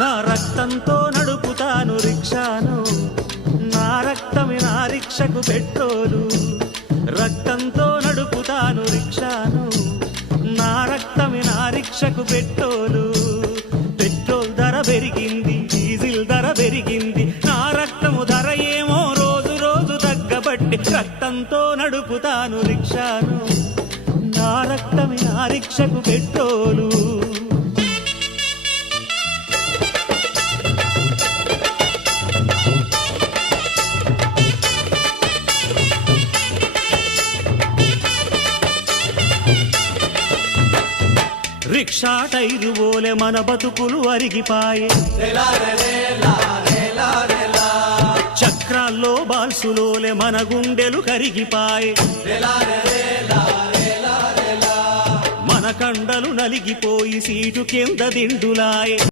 నా రక్తంతో నడుపుతాను రిక్షాను, నా రక్తమే నా రిక్షకు పెట్రోలు. రక్తంతో నడుపుతాను రిక్షాను, నా రక్తమే నా రిక్షకు పెట్రోలు. పెట్రోల్ ధర పెరిగింది, డీజిల్ ధర పెరిగింది, నా రక్తము ధర ఏమో రోజు రోజు తగ్గబట్టి రక్తంతో నడుపుతాను రిక్షాను, నా రక్తమే నా రిక్షకు పెట్రోలు. రిక్షా టైరు పోలే మన బతుకులు అరిగిపాయే, చక్రాల్లో బాల్సులోలే మన గుండెలు కరిగిపాయే, మన కండలు నలిగిపోయి సీటు కింద దిండులాయే.